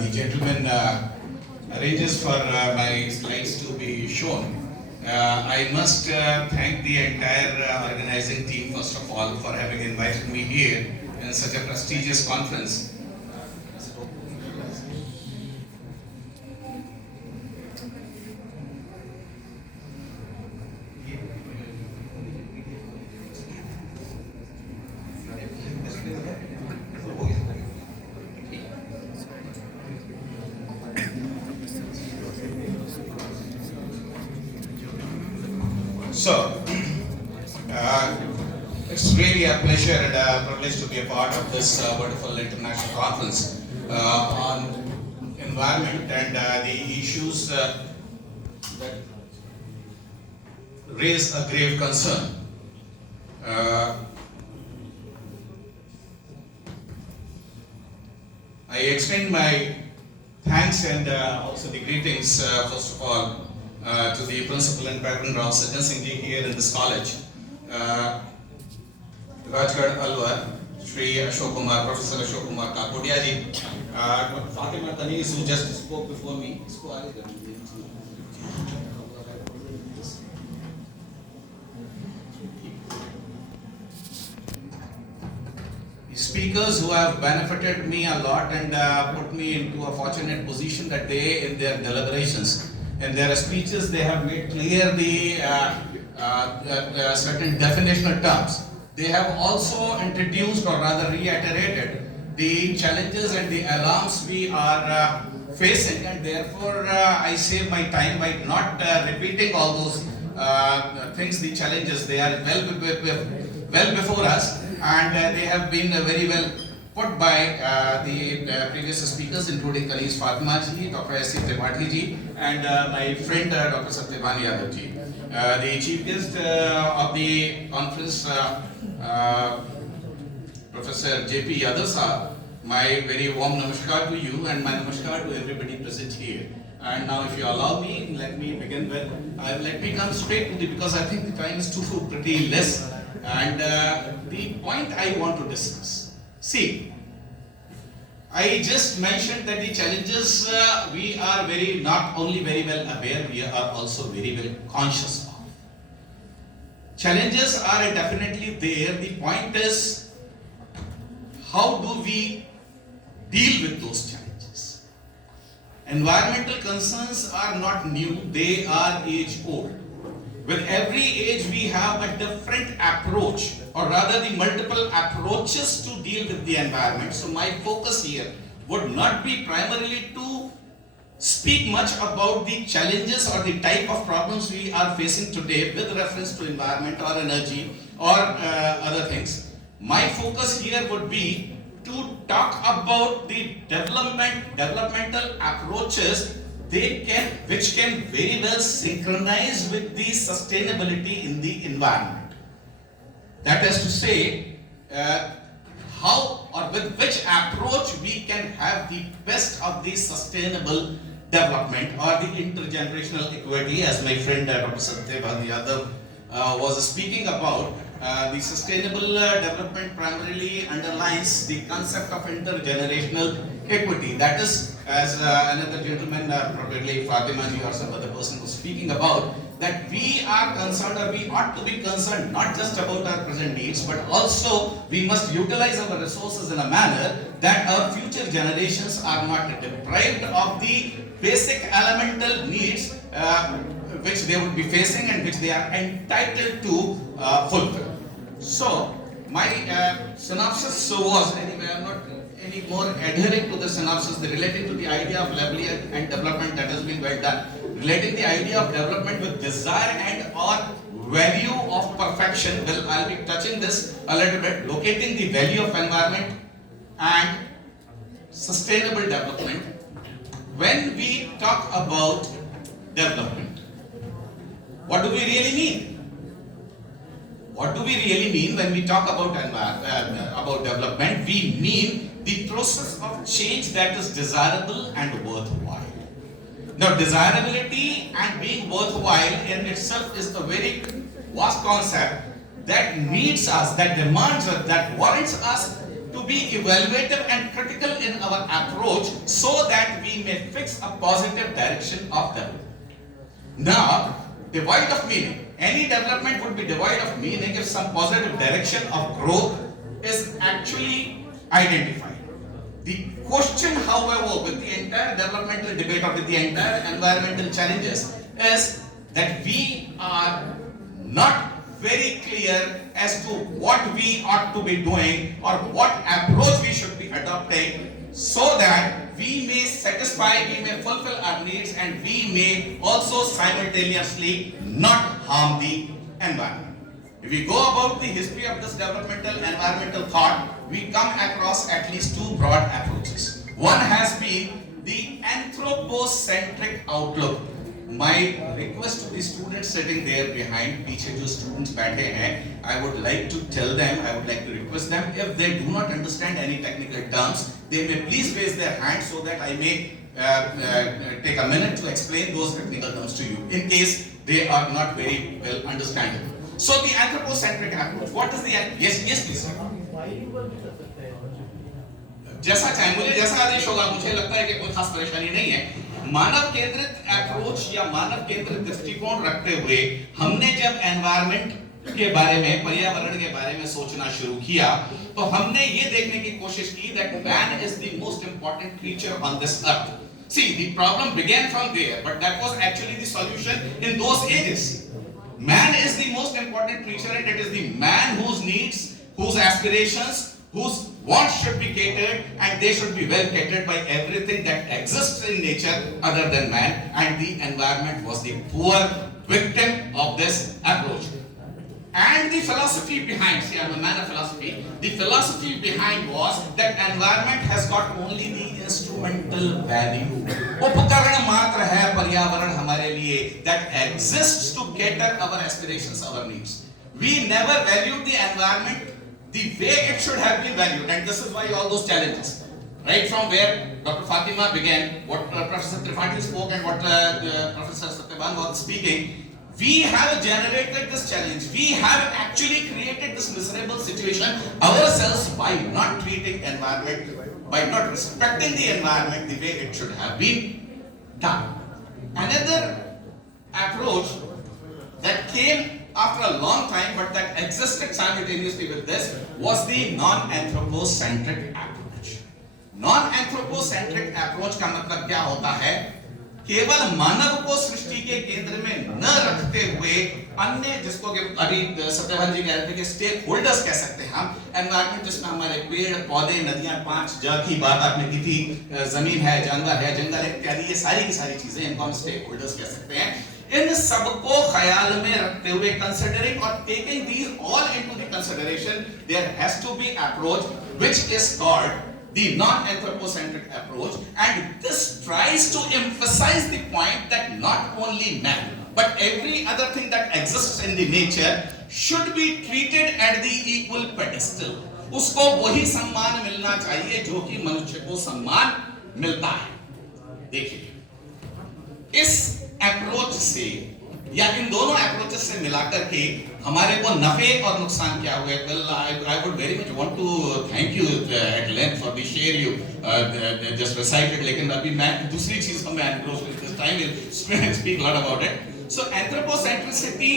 the gentleman arranges for my slides to be shown. I must thank the entire organizing team first of all for having invited me here in such a prestigious conference. So, it's really a pleasure and a privilege to be a part of this wonderful international conference on environment and the issues that raise a grave concern. I extend my thanks and also the greetings, first of all, to the principal and patron of Sajjan Singh Ji here in this college, Rajgarh Alwar, Shri Ashok Kumar, Professor Ashok Kumar Kakodia Ji, Fatima Tanis, who just spoke before me. Speakers who have benefited me a lot and put me into a fortunate position that they, in their deliberations, in their speeches, they have made clear the certain definitional terms. They have also introduced or rather reiterated the challenges and the alarms we are facing, and therefore I save my time by not repeating all those things, the challenges. They are well before us, and they have been very well put by the previous speakers, including colleagues Fatima Ji, Dr. S. C. Tripathi Ji, and my friend Dr. Satyabani Yadav Ji. The chief guest of the conference, Professor J.P. Yadav Sir, my very warm namaskar to you and my namaskar to everybody present here. And now, if you allow me, let me begin with, let me come straight to the, because I think the time is too pretty less, and the point I want to discuss. See, I just mentioned that the challenges we are not only very well aware, we are also very well conscious of. Challenges are definitely there. The point is, how do we deal with those challenges? Environmental concerns are not new, they are age old. With every age we have a different approach, or rather the multiple approaches to deal with the environment. So my focus here would not be primarily to speak much about the challenges or the type of problems we are facing today with reference to environment or energy or other things. My focus here would be to talk about the developmental approaches which can very well synchronize with the sustainability in the environment. That is to say, how or with which approach we can have the best of the sustainable development or the intergenerational equity, as my friend Dr. Satyabani Yadav was speaking about. The sustainable development primarily underlines the concept of intergenerational equity. That is, as another gentleman, probably Fatima Ji or some other person was speaking about, that we are concerned, or we ought to be concerned not just about our present needs, but also we must utilize our resources in a manner that our future generations are not deprived of the basic elemental needs which they would be facing and which they are entitled to fulfill. So, my synopsis was, anyway, I am not any more adhering to the synopsis relating to the idea of livelihood and development. That has been well done. Relating the idea of development with desire and or value of perfection, well, I'll be touching this a little bit. Locating the value of environment and sustainable development. When we talk about development, what do we really mean? What do we really mean when we talk about development? We mean the process of change that is desirable and worthwhile. Now, desirability and being worthwhile in itself is a very vast concept that needs us, that demands us, that warrants us to be evaluative and critical in our approach, so that may fix a positive direction of development. Now, devoid of meaning. Any development would be devoid of meaning if some positive direction of growth is actually identified. The question, however, with the entire developmental debate or with the entire environmental challenges is that we are not very clear as to what we ought to be doing or what approach we should be adopting so that we may satisfy, we may fulfill our needs, and we may also simultaneously not harm the environment. If we go about the history of this developmental environmental thought, we come across at least two broad approaches. One has been the anthropocentric outlook. My request to the students sitting there behind, पीछे जो students बैठे हैं, I would like to tell them, I would like to request them, if they do not understand any technical terms, they may please raise their hand so that I may take a minute to explain those technical terms to you, in case they are not very well understandable. So the anthropocentric approach, what is the yes please. जैसा चाहे, मुझे जैसा आदेश होगा, मुझे लगता है कि कोई खास परेशानी नहीं है। मानव केंद्रित अप्रोच या मानव केंद्रित दृष्टिकोण रखते हुए हमने जब एनवायरनमेंट के बारे में, पर्यावरण के बारे में सोचना शुरू किया, तो हमने ये देखने की कोशिश की that man is the most important creature on this earth. See, the problem began from there, but that was actually the solution in those ages. Man is the most important creature, and it is the man whose needs, whose aspirations, whose wants should be catered, and they should be well catered by everything that exists in nature other than man, and the environment was the poor victim of this approach. And the philosophy behind, see, I'm a man of philosophy, the philosophy behind was that environment has got only the instrumental value. उपकरण मात्र है पर्यावरण हमारे लिए that exists to cater our aspirations, our needs. We never valued the environment the way it should have been valued, and this is why all those challenges. Right from where Dr. Fatima began, what Professor Tripathi spoke and what Professor Satyavan was speaking, we have generated this challenge. We have actually created this miserable situation ourselves by not treating environment, by not respecting the environment the way it should have been done. Another approach that came after a long time but that existed simultaneously with this was the non-anthropocentric approach. Non-anthropocentric approach का मतलब क्या होता है? केवल मानव को सृष्टि के केंद्र में न रखते हुए अन्य, जिसको कि अभी सत्यवान जी कह रहे थे कि स्टेक होल्डर्स कह सकते हैं हम, एनवायरनमेंट जिसमें हमारे पेड़ पौधे नदियां, पांच जगह की बात आपने की थी, जमीन है, जंगल है इत्यादि, ये सारी की सारी चीजें इनको हम स्टेक होल्डर्स कह सकते हैं। इन सबको ख्याल में रखते हुए, कंसिडरिंग और taking these all into the consideration, there has to be approach which is called the non-anthropocentric approach, and this tries to emphasize the point that not only man but every other thing that exists in the nature should be treated at the equal pedestal. उसको वही सम्मान मिलना चाहिए जो कि मनुष्य को सम्मान मिलता है। देखिए, इस अप्रोच से या इन दोनों अप्रोचेस से मिलाकर के हमारे को नफे और नुकसान क्या हुए? Well, I would very much want to thank you at length for the share you just recited, लेकिन अभी मैं दूसरी चीज को मैं approach with this time will speak a lot about it. So anthropocentricity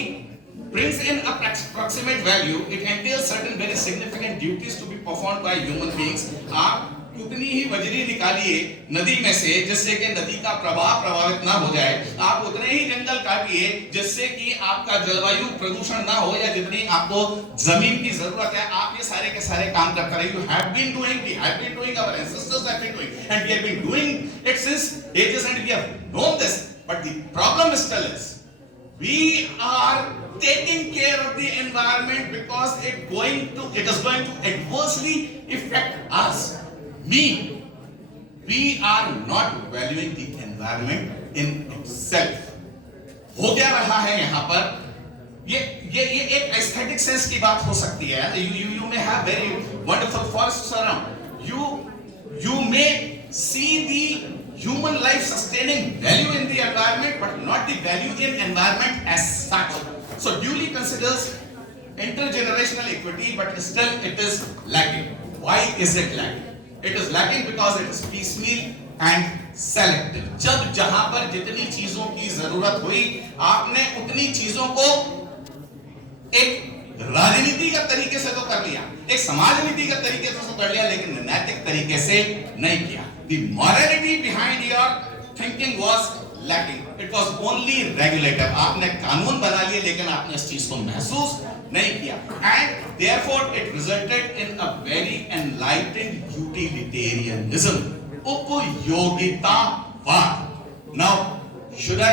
brings in a proximate value. It entails certain very significant duties to be performed by human beings. आप उतनी ही बजरी निकालिए नदी में से जिससे कि नदी का प्रवाह प्रभावित ना हो जाए, आप उतने ही जंगल काटिए जिससे कि आपका जलवायु प्रदूषण ना हो, या जितनी आपको जमीन की जरूरत है, आप ये सारे के सारे काम करते रहिए। You have been doing, we have been doing, our ancestors have been doing, and we have been doing it since ages, and we have known this. But the problem still is, we are taking care of the environment because it is going to adversely affect us. We are not valuing the environment in itself. हो क्या रहा है यहाँ पर? ये एक aesthetic sense की बात हो सकती है। You may have very wonderful forests around. You may see the human life sustaining value in the environment, but not the value in environment as such. So duly considers intergenerational equity, but still it is lacking. Why is it lacking? It is lacking because it is piecemeal, and selective. जब जहां पर जितनी चीजों की जरूरत हुई आपने उतनी चीजों को एक राजनीति का तरीके से तो कर लिया, एक समाज नीति का तरीके से तो कर लिया, लेकिन नैतिक तरीके से नहीं किया। The morality behind your thinking was lacking. It was only regulative. आपने कानून बना लिए लेकिन आपने इस चीज को महसूस नहीं किया। And therefore it resulted in a very enlightened utilitarianism. उपयोगितावाद। Now should I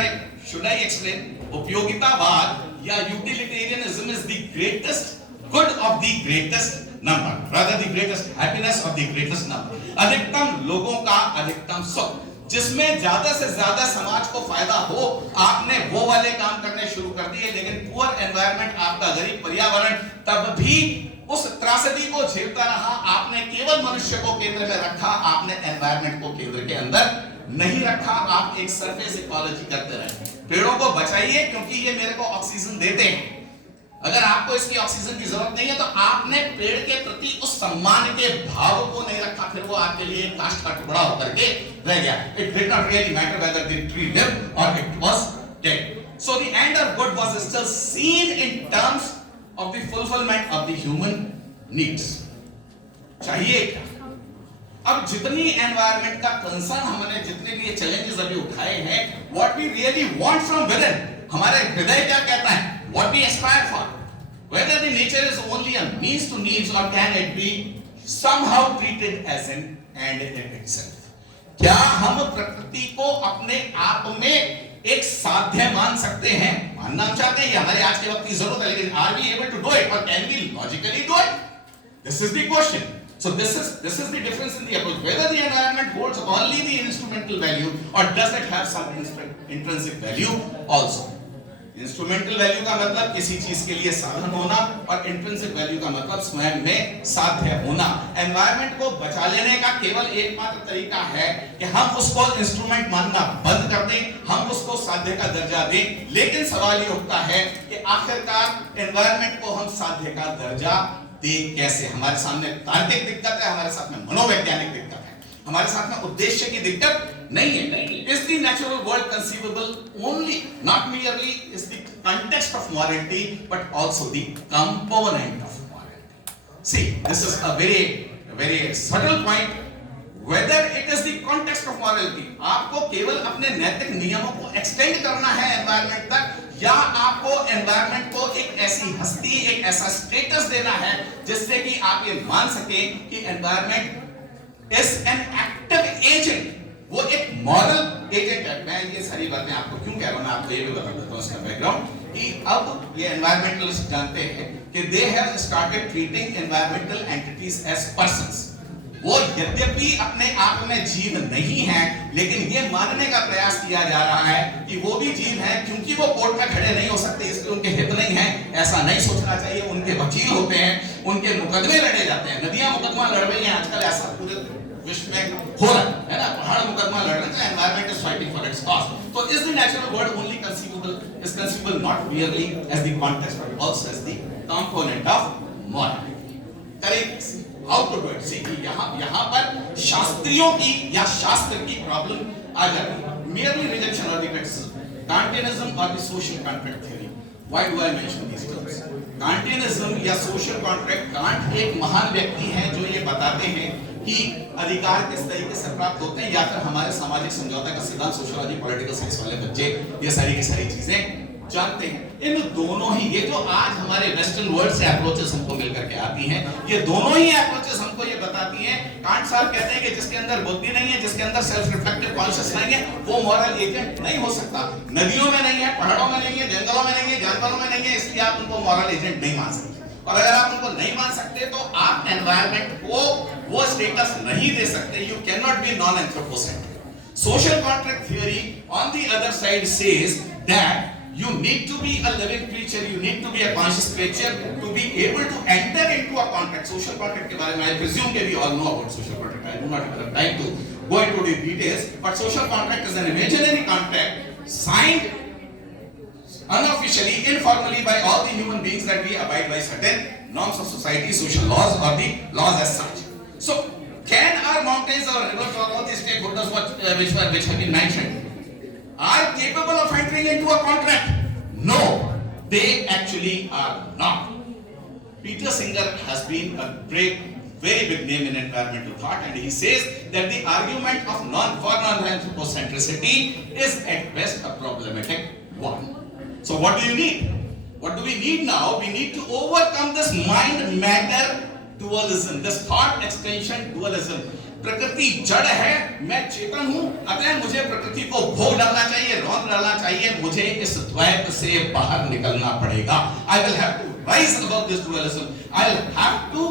explain? उपयोगितावाद या utilitarianism is the greatest good of the greatest number, rather the greatest happiness of the greatest number. अधिकतम लोगों का अधिकतम सुख, जिसमें ज्यादा से ज्यादा समाज को फायदा हो, आपने वो वाले काम करने शुरू कर दिए। लेकिन पुअर एनवायरनमेंट, आपका गरीब पर्यावरण तब भी उस त्रासदी को झेलता रहा। आपने केवल मनुष्य को केंद्र में रखा, आपने एनवायरनमेंट को केंद्र के अंदर नहीं रखा। आप एक सरफेस इकोलॉजी करते रहे। पेड़ों को बचाइए क्योंकि ये मेरे को ऑक्सीजन देते हैं। अगर आपको इसकी ऑक्सीजन की जरूरत नहीं है तो आपने पेड़ के प्रति उस सम्मान के भाव को नहीं रखा, फिर वो आपके लिए काष्ठ का टुकड़ा होकर के रह गया। It did not really matter whether the tree lived or it was dead. So the end of good was still seen in terms of the fulfillment of the human needs. चाहिए क्या? अब जितनी एनवायरमेंट का concern हमने, जितने लिए challenges अभी उठाए हैं, what we really want from within, हमारे हृदय क्या कहता है, what we aspire for, whether the nature is only a means to needs or can it be somehow treated as an end in itself. क्या हम प्रकृति को अपने आप में एक साध्य मान सकते हैं? मानना हम चाहते हैं, ये हमारे आज के वक्त की जरूरत है, लेकिन are we able to do it or can we logically do it? This is the question. So this is the difference in the approach. Whether the environment holds only the instrumental value or does it have some intrinsic value also. Instrumental value का मतलब किसी चीज के लिए साधन होना और intrinsic value का मतलब स्वयं में साध्य होना। एनवायरनमेंट को बचा लेने का केवल एकमात्र तरीका है कि हम उसको इंस्ट्रूमेंट मानना बंद कर दें, हम उसको साध्य का दर्जा दें। लेकिन सवाल ये उठता है कि आखिरकार एनवायरनमेट को हम साध्य का दर्जा दें कैसे? हमारे सामने तार्किक दिक्कत है, हमारे साथ में मनोवैज्ञानिक दिक्कत है, हमारे साथ में उद्देश्य की दिक्कत नहीं है। Is the natural world conceivable only, not merely is the context of morality, but also the component of morality. See, this is a very subtle point. Whether it is the context of morality, आपको केवल अपने नैतिक नियमों को extend करना है environment तक, या आपको एनवायरनमेंट को एक ऐसी हस्ती, एक ऐसा स्टेटस देना है जिससे कि आप ये मान सकें कि environment is an active agent, वो एक मॉरल एजेंट है। मैं ये सारी बातें आपको क्यों कह रहा हूं, मैं आपको ये भी बता देता हूं इसका बैकग्राउंड, कि अब ये एनवायरमेंटलिस्ट जानते हैं कि they have started treating environmental entities as persons. वो यद्यपि अपने आप में जीव नहीं है, लेकिन ये मानने का प्रयास किया जा रहा है कि वो भी जीव है। क्योंकि वो कोर्ट में खड़े नहीं हो सकते, इसलिए उनके हित नहीं है, ऐसा नहीं सोचना चाहिए। उनके वकील होते हैं, उनके मुकदमे लड़े जाते हैं, नदियां मुकदमा लड़ रही हैं आजकल, ऐसा पूरे विश्व में हो रहा है ना, पहाड़ मुकदमा लड़ रहे हैं, environment is fighting for its cause. तो is the natural world only conceivable not merely as the context but also as the component of morality. Correct, how to do it? See, यहाँ पर शास्त्रियों की या शास्त्र की प्रॉब्लम आ जाती है। merely rejection or the criticism, Kantianism or the social contract theory. Why do I mention these terms? Kantianism या social contract, can't एक महान व्यक्ति हैं जो ये बताते हैं कि अधिकार किस तरीके से प्राप्त होते हैं, या फिर हमारे सामाजिक समझौता का सिद्धांत, सोशियोलॉजी, पॉलिटिकल साइंस वाले बच्चे ये सारी की सारी चीजें जानते हैं। इन दोनों ही, ये जो आज हमारे वेस्टर्न वर्ल्ड से अप्रोचेस हमको मिलकर के आती हैं, ये दोनों ही अप्रोचेस हमको ये बताती हैं, कांट साहब कहते हैं कि जिसके अंदर बुद्धि नहीं है, जिसके अंदर सेल्फ रिफ्लेक्टिव कॉन्शियस नहीं है, वो मॉरल एजेंट नहीं हो सकता। नदियों में नहीं है, पहाड़ों में नहीं है, जंगलों में नहीं है, जानवरों में नहीं है, इसलिए आप उनको मॉरल एजेंट नहीं मान सकते। और अगर आप उनको नहीं मान सकते तो आप एनवायरनमेंट को वो स्टेटस नहीं दे सकते। You can not be non anthropocentric. Social contract theory on the other side says that you need to be a living creature, you need to be a conscious creature to be able to enter into a contract. Social contract के बारे में I presume that we all know about social contract. I do not have time to go into the details, but social contract is an imaginary contract signed unofficially, informally by all the human beings that we abide by certain norms of society, social laws or the laws as such. So Can our mountains or rivers or all these stakeholders which have been mentioned are capable of entering into a contract? No, they actually are not. Peter Singer has been a very big name in environmental thought, and he says that the argument of non-anthropocentricity is at best a problematic one. So what do you need? What do we need now? We need to overcome this mind-matter dualism, this thought extension dualism. प्रकृति जड़ है, मैं चेतन हूं, अतः मुझे प्रकृति को भोग डालना चाहिए, रौंद डालना चाहिए, मुझे इस द्वैत से बाहर निकलना पड़ेगा. I will have to rise above this dualism. I'll have to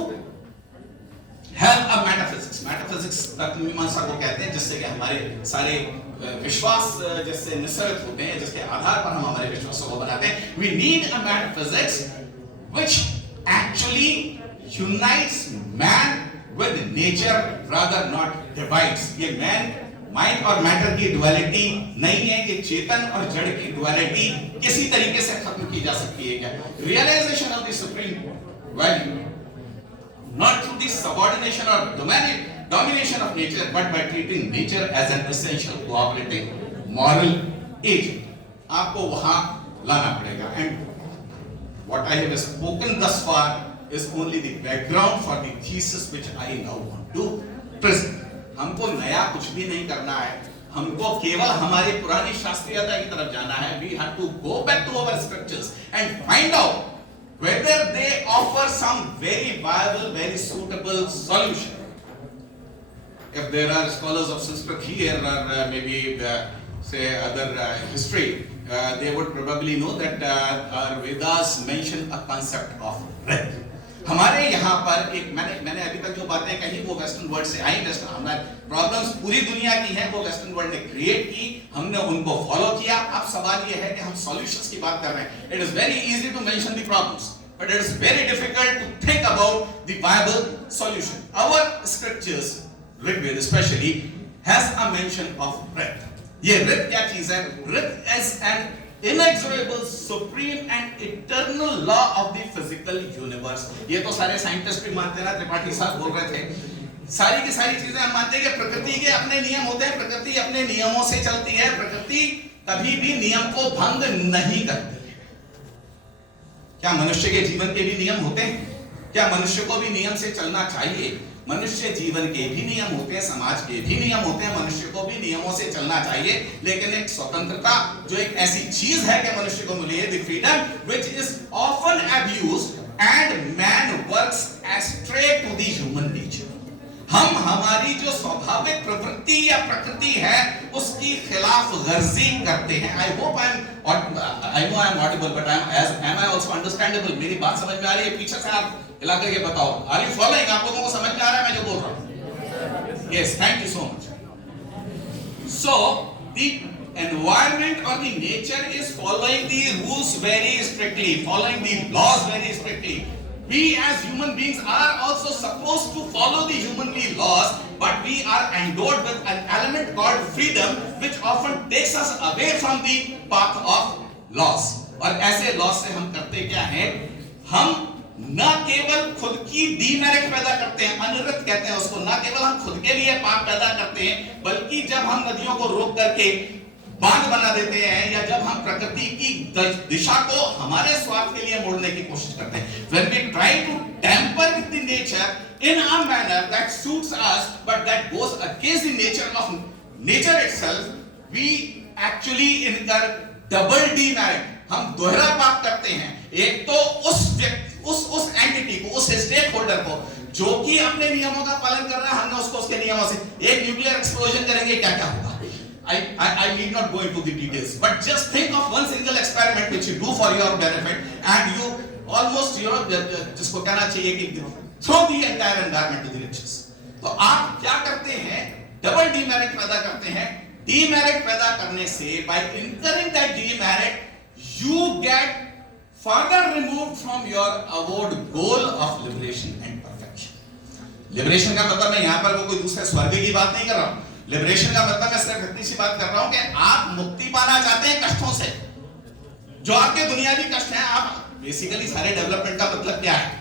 have a metaphysics. Metaphysics तत्व मीमांसा को कहते हैं, जिससे कि हमारे सारे विश्वास जिससे निश्चित होते हैं, जिसके आधार पर हम हमारे विश्वासों को बनाते हैं. We need a metaphysics which actually unites man with nature rather not divides. ये man माइंड और मैटर की डुअलिटी नहीं है, ये चेतन और जड़ की डुअलिटी किसी तरीके से खत्म की जा सकती है क्या? Realisation of the supreme value not through the subordination or domination of nature, but by treating nature as an essential cooperating moral agent. आपको वहां लाना पड़ेगा. And what I have spoken thus far is only the background for the thesis which I now want to present. हमको नया कुछ भी नहीं करना है, हमको केवल हमारी पुरानी शास्त्रीयता की तरफ जाना है. We have to go back to our scriptures and find out whether they offer some very viable, very suitable solution. If there are scholars of Sanskrit here or maybe say other history, they would probably know that our Vedas mention a concept of breath. हमारे यहाँ पर एक मैंने अभी तक जो बातें कही वो वेस्टर्न वर्ल्ड से आई. वेस्टर्न हमारे प्रॉब्लम्स पूरी दुनिया की हैं, वो वेस्टर्न वर्ल्ड ने क्रिएट की, हमने उनको फॉलो किया. अब सवाल ये है कि हम सॉल्यूशंस की बात कर रहे हैं. It is very easy to mention the problems, but it is very difficult to think about the viable solution. Our scriptures, Rigveda especially, has a mention of breath. ये ऋत क्या चीज है? ऋत is an inexorable, supreme and eternal law of the physical universe. ये तो सारे scientist भी मानते हैं ना, त्रिपाठी साहब बोल रहे थे. सारी की सारी चीजें हम मानते हैं कि प्रकृति के अपने नियम होते हैं, प्रकृति अपने नियमों से चलती है, प्रकृति कभी भी नियम को भंग नहीं करती. क्या मनुष्य के जीवन के भी नियम होते हैं? क्या मनुष्य को भी नियम से चलना चाहिए? मनुष्य जीवन के भी नियम होते हैं, समाज के भी नियम होते हैं, मनुष्य को भी नियमों से चलना चाहिए. लेकिन एक स्वतंत्रता जो एक ऐसी चीज है कि मनुष्य को मिली है, the freedom which is often abused and man works astray to the human nature. हम हमारी जो स्वाभाविक प्रवृत्ति या प्रकृति है उसकी खिलाफ गर्जी करते हैं. I hope I know I am audible but am I also understandable? मेरी बात समझ में आ रही है? पीछे से आप हिला करके बताओ. Are you following? आप लोगों को समझ में आ रहा है मैं जो बोल रहा हूँ? Yes, thank you so much. So the environment or the nature is following the rules very strictly, following the laws very strictly. We as human beings are also supposed to follow the humanly laws, but we are endowed with an element called freedom, which often takes us away from the path of laws. और ऐसे laws से हम करते क्या हैं? हम न केवल खुद की डीमेरिट पैदा करते हैं, अनृत कहते हैं उसको. न केवल हम खुद के लिए पाप पैदा करते हैं, बल्कि जब हम नदियों को रोक करके बांध बना देते हैं या जब हम प्रकृति की दिशा को हमारे स्वार्थ के लिए मोड़ने की कोशिश करते हैं. When we try to tamper with the nature in a manner that suits us but that goes against the nature of nature itself, we actually incur double demerit. हम दोहरा पाप करते हैं. एक तो उस एंटिटी को, उस स्टेक होल्डर को जो कि अपने नियमों का पालन कर रहा है, हमने उसको उसके नियमों से. एक न्यूक्लियर एक्सप्लोजन करेंगे, क्या क्या होगा? I need not go into the details, but just think of one single experiment which you do for your benefit, and you almost जिसको कहना चाहिए कि throw the entire environment to the riches. तो आप क्या करते हैं? डबल डीमेरिट पैदा करते हैं. डीमेरिट पैदा करने से by incurring that demerit, you get further removed from your avowed goal of liberation and perfection. Liberation का मतलब मैं यहाँ पर कोई दूसरे स्वर्ग की बात नहीं कर रहा हूँ. लिबरेशन का मतलब मैं सिर्फ इतनी सी बात कर रहा हूं कि आप मुक्ति पाना चाहते हैं कष्टों से, जो आपके दुनियावी कष्ट हैं. आप बेसिकली सारे डेवलपमेंट का मतलब क्या है?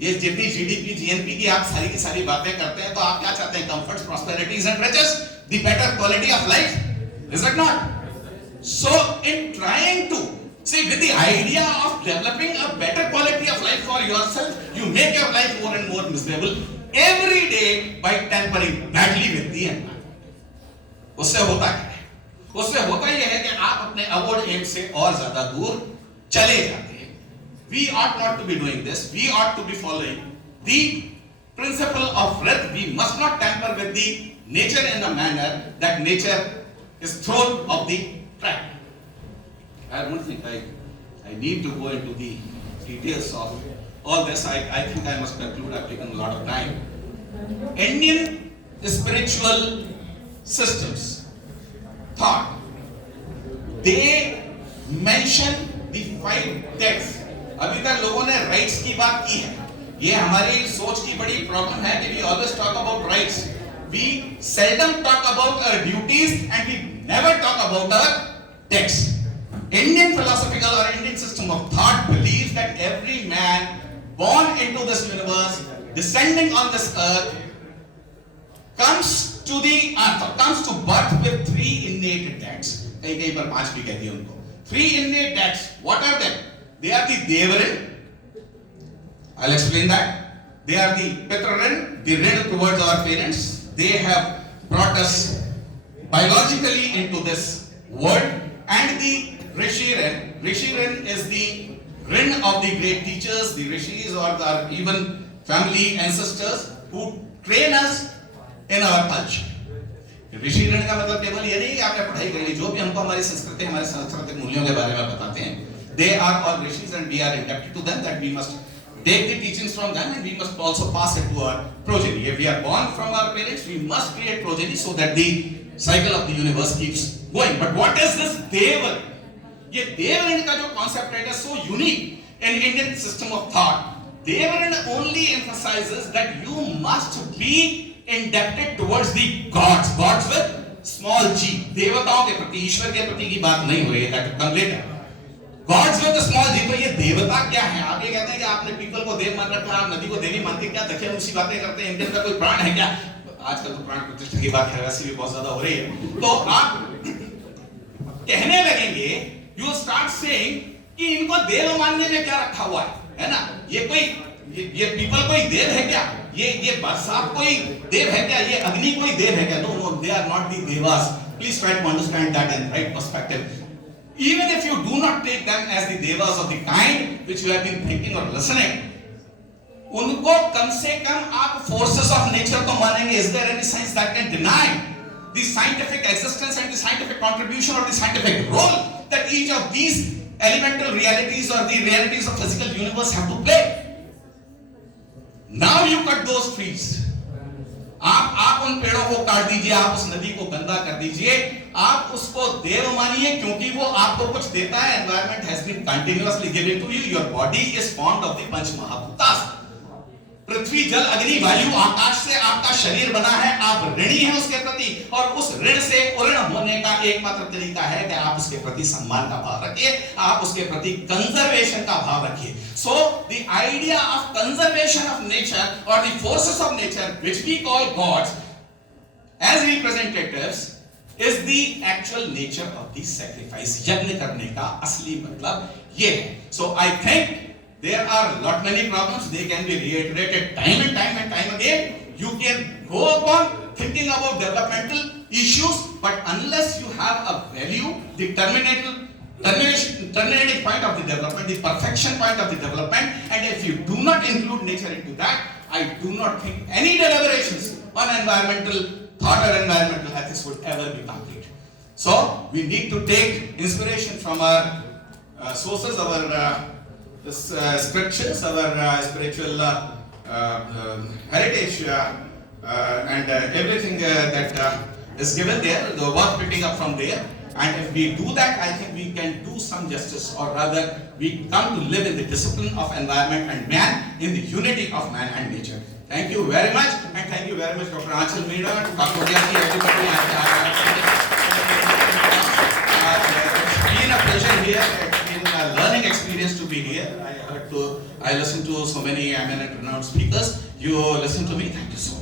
ये जितनी जीडीपी जीएनपी की आप सारी की सारी बातें करते हैं, तो आप क्या चाहते हैं? Comforts, prosperities and riches, the better quality of life, is it not? So in trying to see with the idea of developing a better quality of life for yourself, you make your life more and more miserable every day by tampering badly with the environment. उससे होता क्या है? उससे होता यह है कि आप अपने अवॉर्ड एम से और ज्यादा दूर चले जाते हैं. We ought not to be doing this. We ought to be following the principle of Rit. We must not tamper with the nature in a manner that nature is thrown off the track. I don't think I need to go into the details of all this. I think I must conclude. I've taken a lot of time. Indian spiritual systems, thought, they mention the 5 texts. अभी तक लोगों ने rights की बात की है. ये हमारी सोच की बड़ी प्रॉब्लम है कि we always talk about rights. We seldom talk about our duties and we never talk about our texts. Indian philosophical or Indian system of thought believes that every man born into this universe, descending on this earth, comes to birth with 3 innate debts. कहीं पर 5 भी कहती है उनको. 3 innate debts. What are them? They are the Devarin. I'll explain that. They are the Pitrarin, the rin towards our parents. They have brought us biologically into this world, and the Rishiren. Rishiren is the rin of the great teachers, the rishis or the even family ancestors who train us in our culture. ऋषि ऋण का मतलब केवल ये नहीं कि आपने पढ़ाई कर ली, जो भी हमको हमारी संस्कृति, हमारे सांस्कृतिक मूल्यों के बारे में बताते हैं, they are all rishis and we are indebted to them, that we must take the teachings from them and we must also pass it to our progeny. If we are born from our parents, we must create progeny so that the cycle of the universe keeps going. But what is this Devar? ये देवऋण का जो concept है, so unique in Indian system of thought. देवऋण only emphasizes that you must be indebted towards the gods, gods with small g. देवताओं के प्रति, ईश्वर के प्रति की बात नहीं हो रही है, that will come later. Gods with small g. तो ये देवता क्या है? आप ये कहते हैं कि आपने पीपल को देव मान रखा, आप नदी को देवी मानते, क्या देखिए उसी बातें करते हैं. इनके अंदर कोई प्राण है क्या? आजकल तो प्राण प्रतिष्ठा की बात है, वैसे भी बहुत ज्यादा हो रही है. तो आप कहने लगेंगे, you start saying कि इनको देव मानने में क्या रखा हुआ है ना? ये पीपल कोई देव है क्या? ये बरसात कोई देव है क्या? ये अग्नि कोई देव है क्या? No, they are not the devas. Please try to understand that in right perspective. Even if you do not take them as the devas of the kind which you have been thinking or listening, उनको कम से कम आप forces of nature को मानेंगे. Is there any science that can deny the scientific existence and the scientific contribution or the scientific role that each of these elemental realities or the realities of physical universe have to play? Now you cut those trees. आप उन पेड़ों को काट दीजिए, आप उस नदी को गंदा कर दीजिए, आप उसको देव मानिए क्योंकि वो आपको कुछ देता है. Environment has been continuously given to you. Your body is formed of the Panch Mahabhutas. पृथ्वी, जल, अग्नि, वायु, आकाश से आपका शरीर बना है. आप ऋणी हैं उसके प्रति, और उस ऋण से उऋण होने का एकमात्र तरीका है कि आप उसके प्रति सम्मान का भाव रखिए, आप उसके प्रति कंजर्वेशन का भाव रखिए. So the idea of conservation of nature or the forces of nature which we call gods as representatives is the actual nature of the sacrifice. यज्ञ करने का असली मतलब ये है. So I think there are lot many problems. They can be reiterated time and time again. You can go upon thinking about developmental issues, but unless you have a value, the terminating point of the development, the perfection point of the development, and if you do not include nature into that, I do not think any deliberations on environmental thought or environmental ethics would ever be complete. So we need to take inspiration from our sources, our scriptures, our spiritual heritage, and everything that is given there, the worth picking up from there. And if we do that, I think we can do some justice, or rather we come to live in the discipline of environment and man, in the unity of man and nature. Thank you very much, and thank you very much Dr. Aanchal Meena, Dr. Jyoti, everybody. It's been a pleasure here. It's been a learning experience to be here. I listen to so many eminent renowned speakers. You listen to me. Thank you so